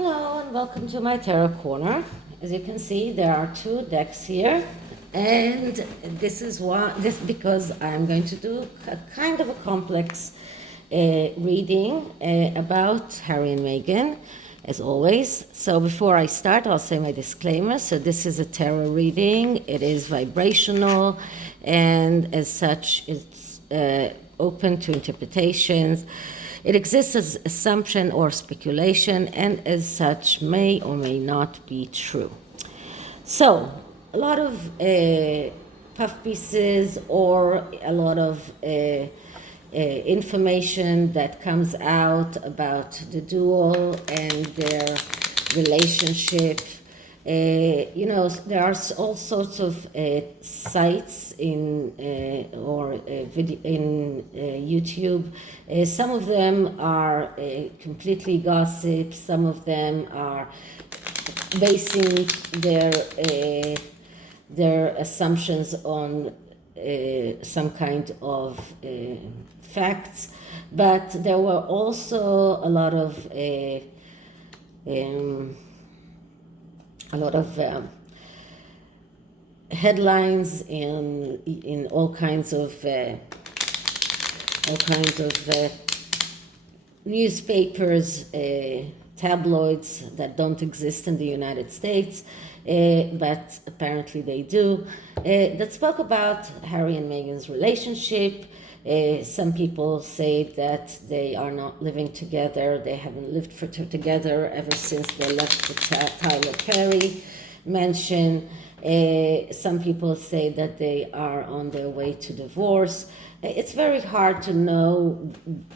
Hello and welcome to my tarot corner. As you can see, there are two decks here, and this because I'm going to do a kind of a complex reading about Harry and Meghan, as always. So before I start, I'll say my disclaimer. So this is a tarot reading. It is vibrational, and as such, it's open to interpretations. It exists as assumption or speculation, and as such may or may not be true. So, a lot of puff pieces or a lot of information that comes out about the duo and their relationship. There are all sorts of sites in YouTube. Some of them are completely gossip. Some of them are basing their assumptions on some kind of facts. But there were also a lot of headlines in all kinds of newspapers, tabloids that don't exist in the United States, but apparently they do, that spoke about Harry and Meghan's relationship. Some people say that they are not living together. They haven't lived together ever since they left the Tyler Perry mansion. Some people say that they are on their way to divorce. It's very hard to know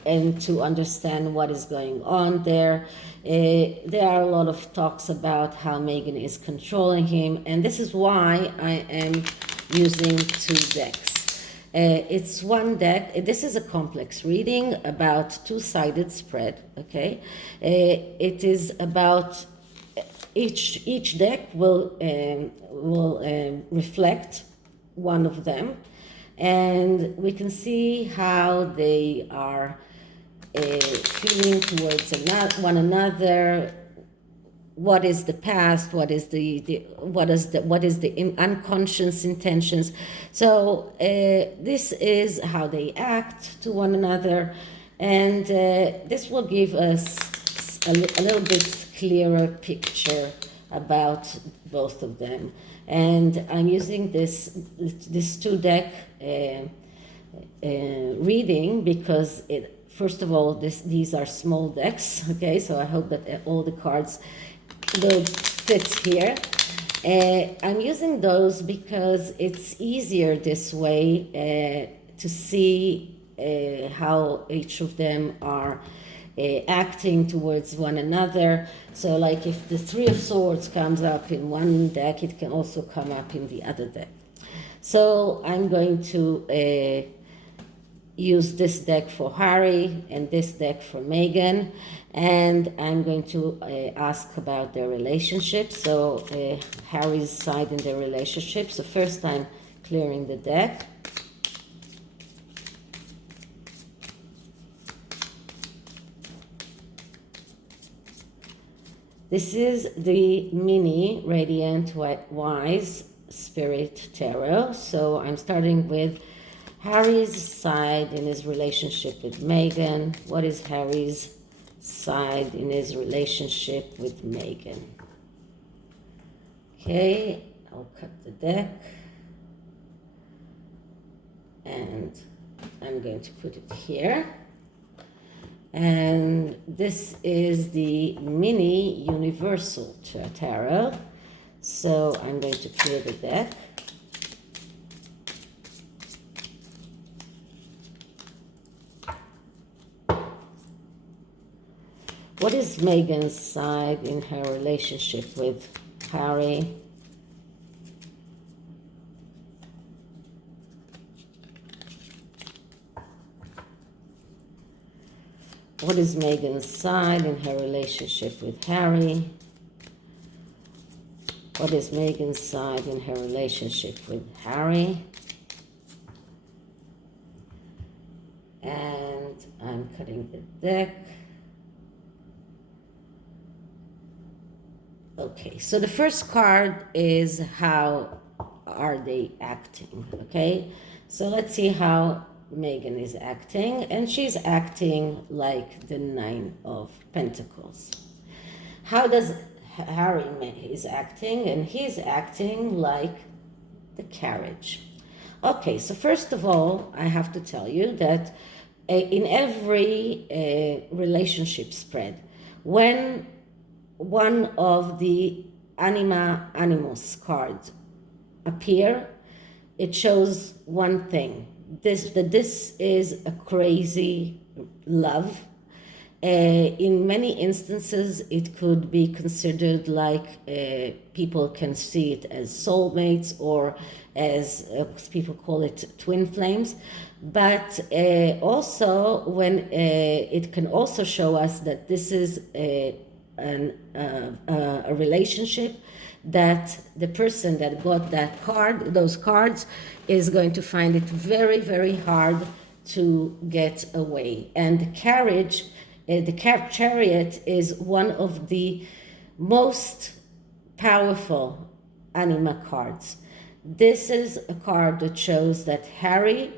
and to understand what is going on there. There are a lot of talks about how Meghan is controlling him, and this is why I am using two decks. It's one deck. This is a complex reading about two-sided spread. Okay, it is about each deck will reflect one of them, and we can see how they are feeling towards one another. What is the past? What is the unconscious intentions? So this is how they act to one another, and this will give us a little bit clearer picture about both of them. And I'm using this two deck reading because first of all, these are small decks. Okay, so I hope that all the cards will fit here. I'm using those because it's easier this way to see how each of them are acting towards one another. So like if the Three of Swords comes up in one deck, it can also come up in the other deck. So I'm going to use this deck for Harry and this deck for Meghan, and I'm going to ask about their relationship. So Harry's side in their relationship. So first I'm clearing the deck. This is the mini Radiant Wise Spirit Tarot. So I'm starting with Harry's side in his relationship with Meghan. What is Harry's side in his relationship with Meghan? Okay, I'll cut the deck. And I'm going to put it here. And this is the mini universal tarot. So I'm going to clear the deck. What is Meghan's side in her relationship with Harry? What is Meghan's side in her relationship with Harry? What is Meghan's side in her relationship with Harry? And I'm cutting the deck. Okay, so the first card is how are they acting, okay? So let's see how Meghan is acting, and she's acting like the Nine of Pentacles. How does Harry is acting? And he's acting like the Carriage. Okay, so first of all, I have to tell you that in every relationship spread, when one of the animus cards appear, it shows one thing: this is a crazy love. In many instances, it could be considered like people can see it as soulmates, or as people call it, twin flames. But also, when it can also show us that this is a relationship that the person that got those cards, is going to find it very, very hard to get away. And the Carriage, the Chariot, is one of the most powerful anima cards. This is a card that shows that Harry,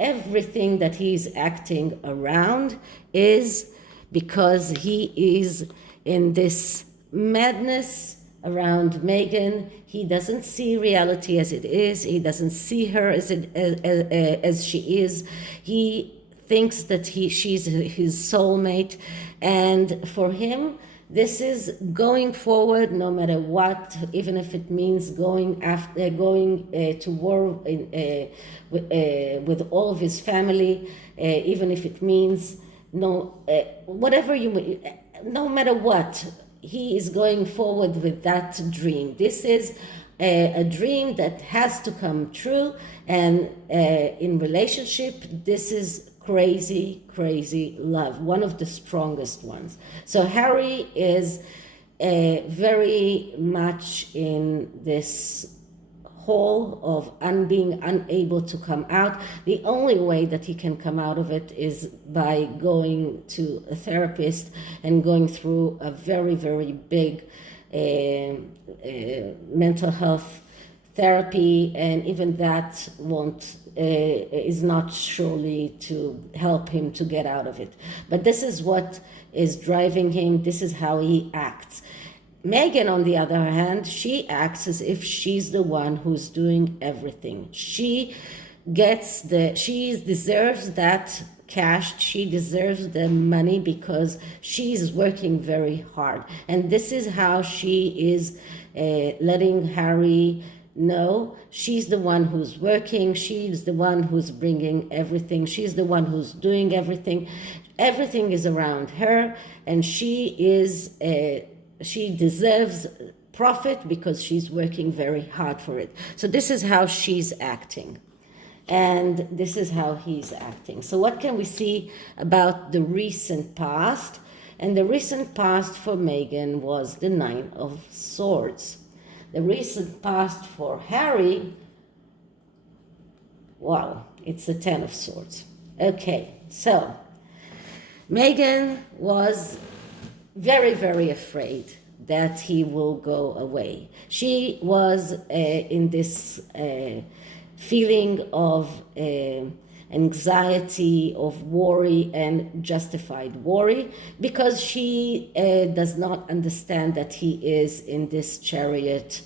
everything that he's acting around is because he is in this madness around Meghan. He doesn't see reality as it is. He doesn't see her as she is. He thinks that she's his soulmate, and for him, this is going forward no matter what, even if it means going to war with all of his family, even if it means no matter what, he is going forward with that dream. This is a dream that has to come true, and in relationship, this is crazy, crazy love, one of the strongest ones. So Harry is very much in this hole of being unable to come out. The only way that he can come out of it is by going to a therapist and going through a very, very big mental health therapy, and even that is not surely to help him to get out of it. But this is what is driving him. This is how he acts. Meghan, on the other hand, she acts as if she's the one who's doing everything. She deserves that cash. She deserves the money because she's working very hard. And this is how she is letting Harry know she's the one who's working. She's the one who's bringing everything. She's the one who's doing everything. Everything is around her, and she deserves profit because she's working very hard for it. So this is how she's acting, and this is how he's acting. So what can we see about the recent past? And the recent past for Meghan was the Nine of Swords. The recent past for Harry, wow, it's the Ten of Swords. Okay, so Meghan was very, very afraid that he will go away. She was in this feeling of anxiety, of worry, and justified worry, because she does not understand that he is in this Chariot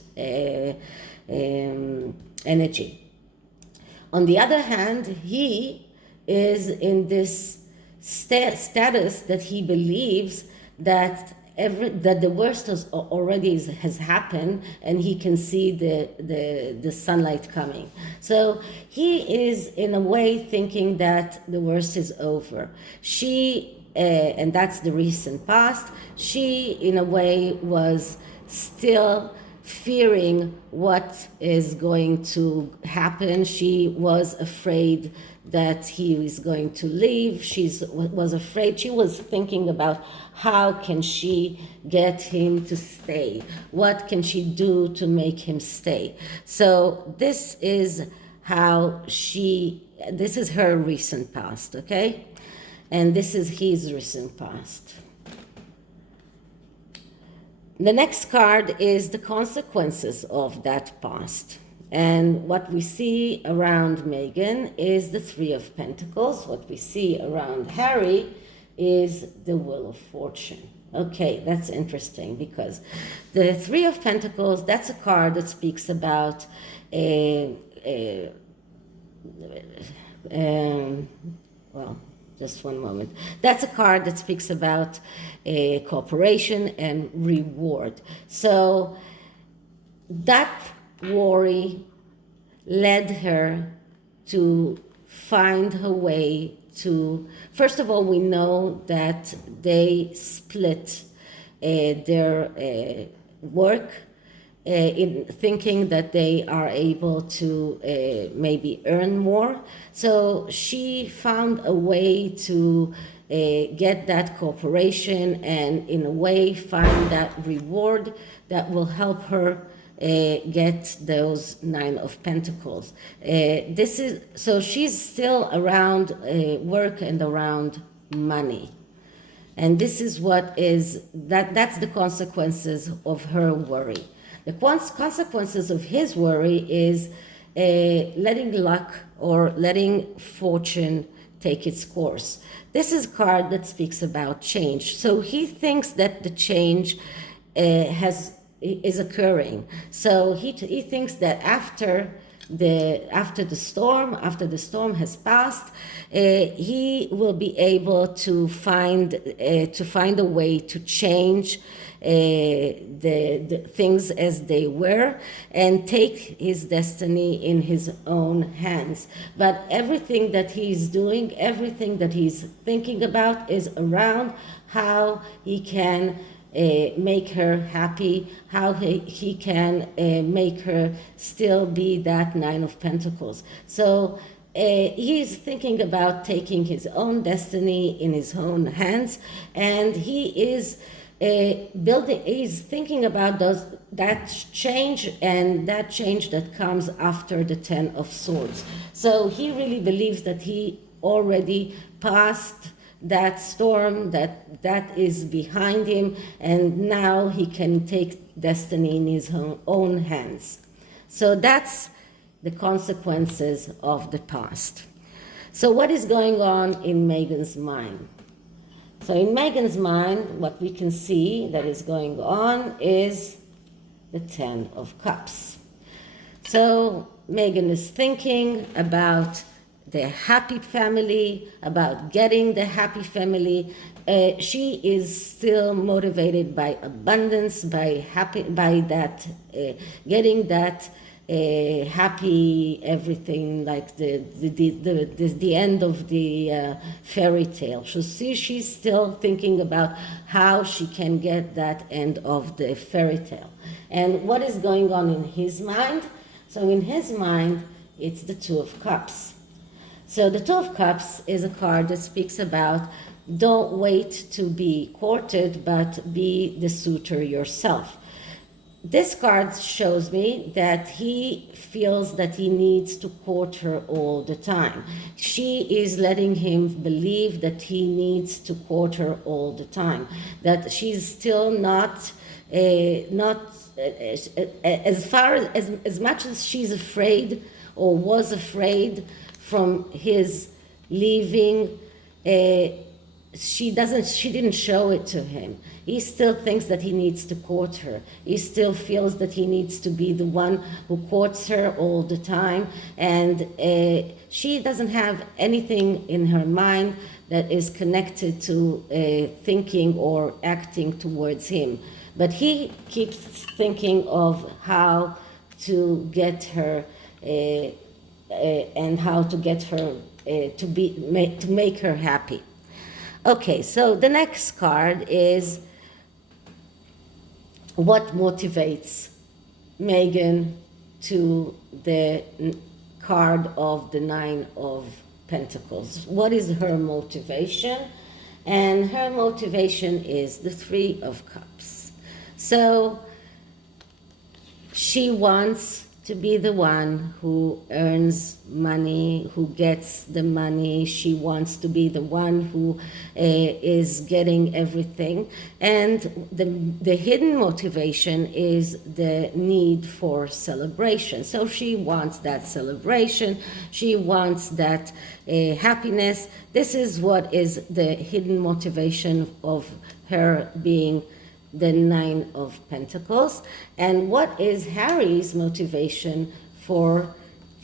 energy. On the other hand, he is in this status that he believes that the worst has happened, and he can see the sunlight coming. So he is in a way thinking that the worst is over. She and that's the recent past. She in a way was still fearing what is going to happen. She was afraid that he is going to leave. She was afraid. She was thinking about how can she get him to stay? What can she do to make him stay? So this is this is her recent past, okay? And this is his recent past. The next card is the consequences of that past. And what we see around Meghan is the Three of Pentacles. What we see around Harry is the Wheel of Fortune. Okay, that's interesting because the Three of Pentacles, that's a card that speaks about well, just one moment. That's a card that speaks about cooperation and reward. So that worry led her to find her way to, first of all, we know that they split their work in thinking that they are able to maybe earn more. So she found a way to get that cooperation and in a way find that reward that will help her get those Nine of Pentacles. This is so she's still around work and around money. And this is what is, that's the consequences of her worry. The consequences of his worry is letting luck or letting fortune take its course. This is a card that speaks about change. So he thinks that the change is occurring. So he thinks that after the storm has passed, he will be able to find a way to change the things as they were and take his destiny in his own hands. But everything that he's doing, everything that he's thinking about is around how he can make her happy, how he can make her still be that Nine of Pentacles. So he's thinking about taking his own destiny in his own hands, and he is he's thinking about that change and that change that comes after the Ten of Swords. So he really believes that he already passed that storm, that is behind him, and now he can take destiny in his own hands. So that's the consequences of the past. So what is going on in Meghan's mind? So in Meghan's mind, what we can see that is going on is the Ten of Cups. So Meghan is thinking about the happy family, about getting the happy family. She is still motivated by abundance, by that getting that happy everything, like the end of the fairy tale. So she's still thinking about how she can get that end of the fairy tale. And what is going on in his mind? So in his mind, it's the Two of Cups. So the Two of Cups is a card that speaks about don't wait to be courted, but be the suitor yourself. This card shows me that he feels that he needs to court her all the time. She is letting him believe that he needs to court her all the time, that she's still not as much as she's afraid or was afraid from his leaving. She didn't show it to him. He still thinks that he needs to court her. He still feels that he needs to be the one who courts her all the time. And she doesn't have anything in her mind that is connected to thinking or acting towards him. But he keeps thinking of how to get her and how to get her to make her happy. Okay, so the next card is what motivates Meghan to the card of the Nine of Pentacles. What is her motivation? And her motivation is the Three of Cups. So she wants to be the one who earns money, who gets the money. She wants to be the one who is getting everything. And the hidden motivation is the need for celebration. So she wants that celebration. She wants that happiness. This is what is the hidden motivation of her being the Nine of Pentacles. And what is Harry's motivation for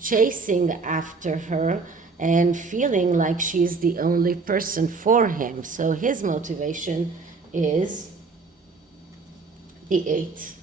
chasing after her and feeling like she's the only person for him? So his motivation is the Eight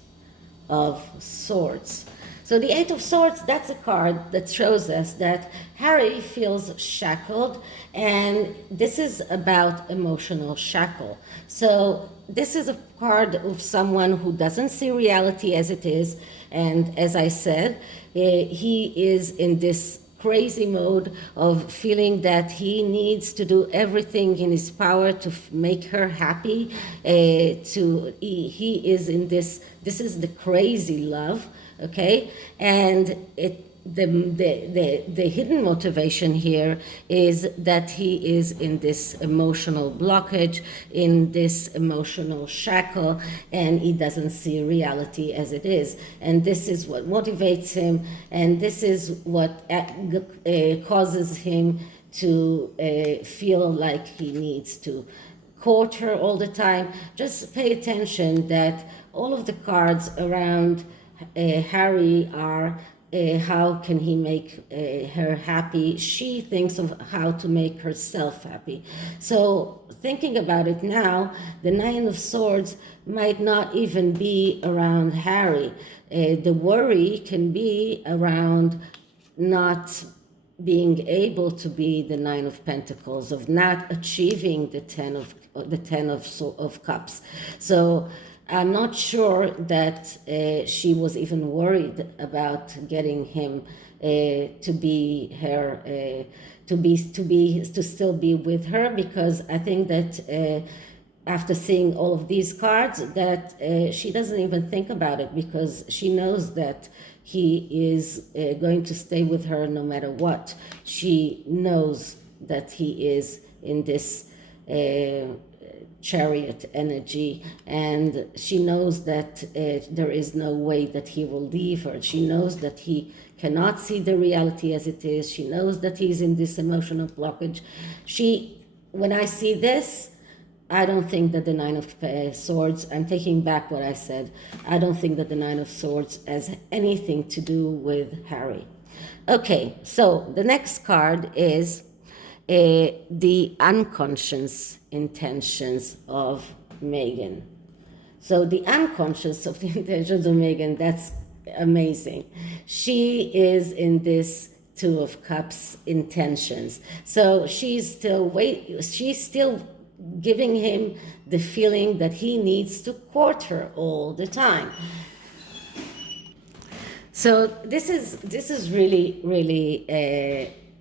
of Swords. So the Eight of Swords, that's a card that shows us that Harry feels shackled, and this is about emotional shackle. So this is a card of someone who doesn't see reality as it is, and as I said, he is in this crazy mode of feeling that he needs to do everything in his power to make her happy. He is in this is the crazy love, okay? And the hidden motivation here is that he is in this emotional blockage, in this emotional shackle, and he doesn't see reality as it is. And this is what motivates him, and this is what causes him to feel like he needs to court her all the time. Just pay attention that all of the cards around Harry are how can he make her happy? She thinks of how to make herself happy. So thinking about it now, the Nine of Swords might not even be around Harry. The worry can be around not being able to be the Nine of Pentacles, of not achieving the Ten of Cups. So I'm not sure that she was even worried about getting him to be her, to still be with her, because I think that after seeing all of these cards, that she doesn't even think about it, because she knows that he is going to stay with her no matter what. She knows that he is in this chariot energy, and she knows that there is no way that he will leave her. She knows that he cannot see the reality as it is. She knows that he's in this emotional blockage. When I see this, I don't think that the Nine of Swords, I'm taking back what I said, I don't think that the Nine of Swords has anything to do with Harry. Okay, so the next card is the unconscious intentions of Meghan. So the unconscious of the intentions of Meghan, that's amazing. She is in this Two of Cups intentions. So she's still giving him the feeling that he needs to court her all the time. So this is really, really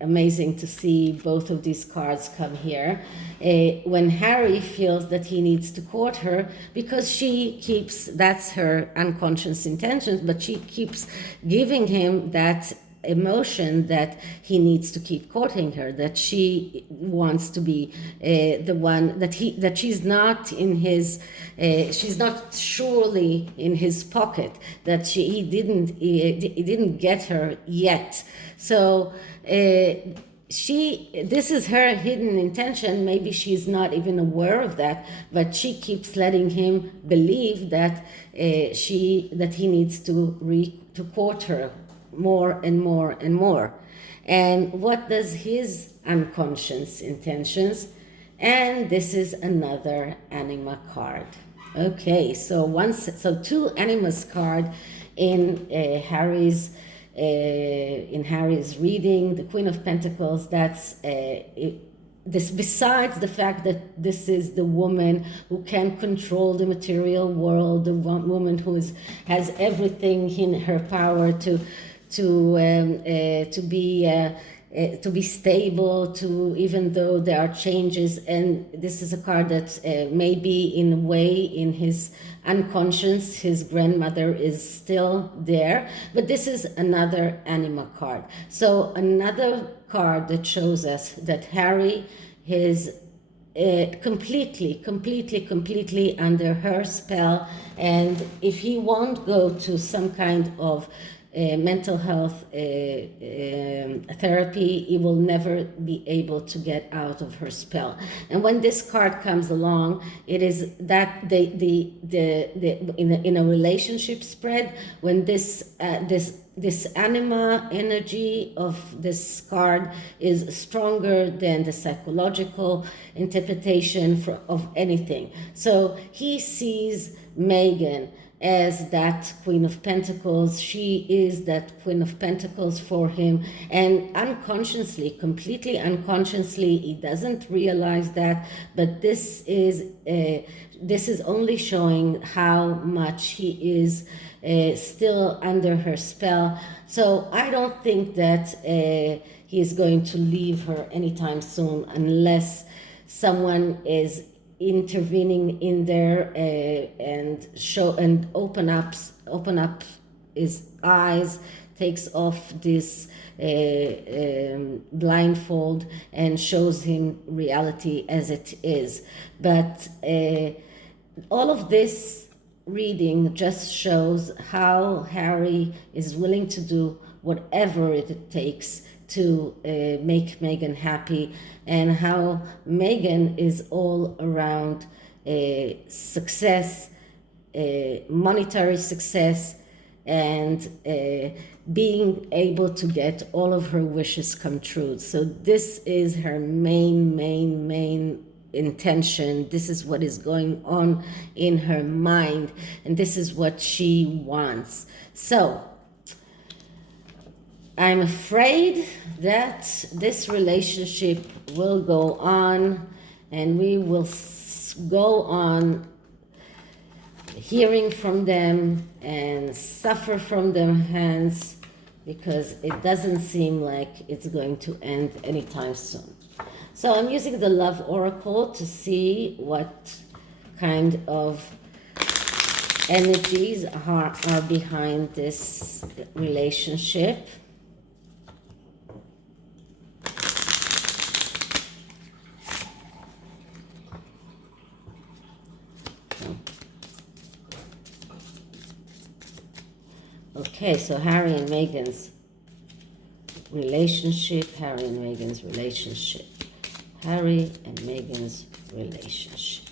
amazing to see both of these cards come here. When Harry feels that he needs to court her, because that's her unconscious intentions, but she keeps giving him that emotion that he needs to keep courting her, that she wants to be the one, that she's not in his, she's not surely in his pocket, that he didn't get her yet. So this is her hidden intention. Maybe she's not even aware of that, but she keeps letting him believe that he needs to court her more and more and more. And what does his unconscious intentions? And this is another anima card. Okay, so two animus card in Harry's reading, the Queen of Pentacles. That's this, besides the fact that this is the woman who can control the material world, the woman who has everything in her power to be to be stable, to even though there are changes. And this is a card that maybe in a way in his unconscious his grandmother is still there, but this is another anima card. So another card that shows us that Harry is completely under her spell, and if he won't go to some kind of mental health therapy, he will never be able to get out of her spell. And when this card comes along, it is that in a relationship spread, when this anima energy of this card is stronger than the psychological interpretation of anything. So he sees Meghan as that Queen of Pentacles. She is that Queen of Pentacles for him, and unconsciously, completely unconsciously, he doesn't realize that, but this is only showing how much he is still under her spell. So I don't think that he is going to leave her anytime soon unless someone is intervening in there and open up his eyes, takes off this blindfold and shows him reality as it is. But all of this reading just shows how Harry is willing to do whatever it takes to make Meghan happy, and how Meghan is all around success, monetary success, and being able to get all of her wishes come true. So this is her main intention. This is what is going on in her mind, and this is what she wants. So I'm afraid that this relationship will go on, and we will go on hearing from them and suffer from their hands, because it doesn't seem like it's going to end anytime soon. So I'm using the Love Oracle to see what kind of energies are behind this relationship. Okay, so Harry and Meghan's relationship, Harry and Meghan's relationship, Harry and Meghan's relationship.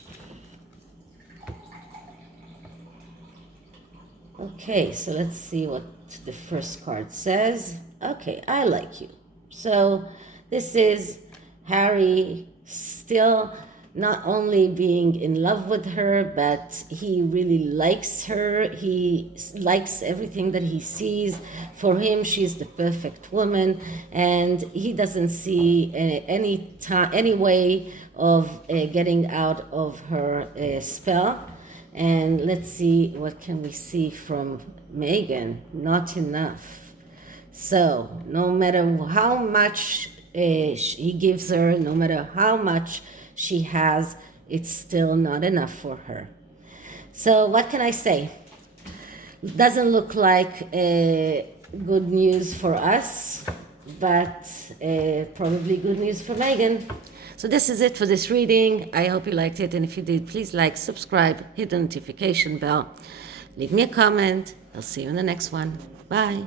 Okay, so let's see what the first card says. Okay, I like you. So this is Harry still not only being in love with her, but he really likes her. He likes everything that he sees. For him, she's the perfect woman, and he doesn't see any way of getting out of her spell. And let's see, what can we see from Meghan? Not enough. So no matter how much he gives her, no matter how much she has, it's still not enough for her. So what can I say? It doesn't look like good news for us, but probably good news for Meghan. So this is it for this reading. I hope you liked it, and if you did, please like, subscribe, hit the notification bell, leave me a comment. I'll see you in the next one. Bye.